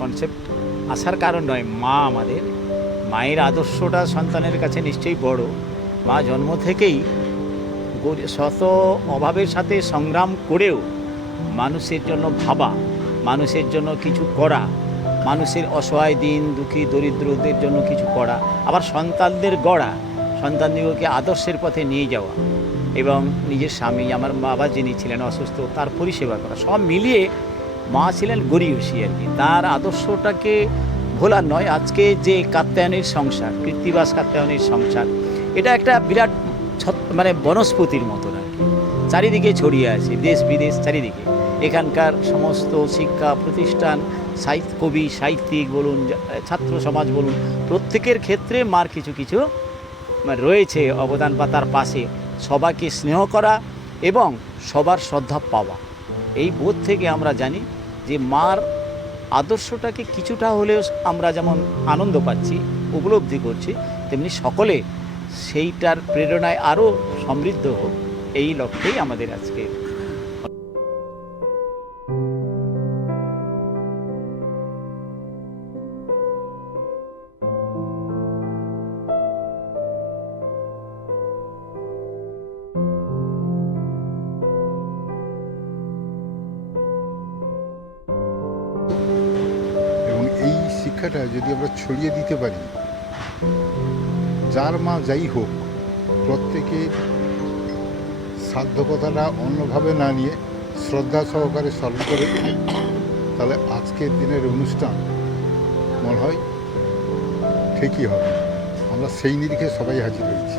Concept আসার কারণ নয়, মা আমাদের। মায়ের আদর্শটা সন্তানের কাছে নিশ্চয়ই বড়। মা জন্ম থেকেই শত অভাবের সাথে সংগ্রাম করেও মানুষের জন্য ভাবা, মানুষের জন্য কিছু করা, মানুষের অসহায় দিন, দুঃখী, দরিদ্রদের জন্য কিছু করা, আবার সন্তানদের গড়া, সন্তানদিগকে আদর্শের পথে নিয়ে যাওয়া এবং নিজের স্বামী, আমার বাবা যিনি ছিলেন অসুস্থ, তার পরিষেবা করা, সব মিলিয়ে মা ছিলেন গরিয়সী আর কি। তার আদর্শটাকে ভোলার নয়, আজকে যে কাত্যায়নের সংসার কৃত্তিবাস কাত্যায়নের সংসার, এটা একটা বিরাট মানে বনস্পতির মতো আর কি। চারিদিকে ছড়িয়ে আছে, দেশ বিদেশ চারিদিকে। এখানকার সমস্ত শিক্ষা প্রতিষ্ঠান সাহিত্য কবি, সাহিত্যিক বলুন ছাত্র সমাজ বলুন, প্রত্যেকের ক্ষেত্রে মার কিছু কিছু মানে রয়েছে অবদান বা তার পাশে। সবাইকে স্নেহ করা এবং সবার শ্রদ্ধা পাওয়া। এই বোধ থেকে আমরা জানি যে মার আদর্শটাকে কিছুটা হলেও আমরা যেমন আনন্দ পাচ্ছি, উপলব্ধি করছি, তেমনি সকলে সেইটার প্রেরণায় আরও সমৃদ্ধ হোক, এই লক্ষ্যেই আমাদের আজকে শিক্ষাটা যদি আমরা ছড়িয়ে দিতে পারি, যার মা যাই হোক, প্রত্যেকে সাধ্যকতাটা অন্যভাবে না নিয়ে শ্রদ্ধা সহকারে স্মরণ করে, তাহলে আজকের দিনের অনুষ্ঠান মনে হয় ঠিকই হবে। আমরা সেই নিরিখে সবাই হাজির হয়েছি।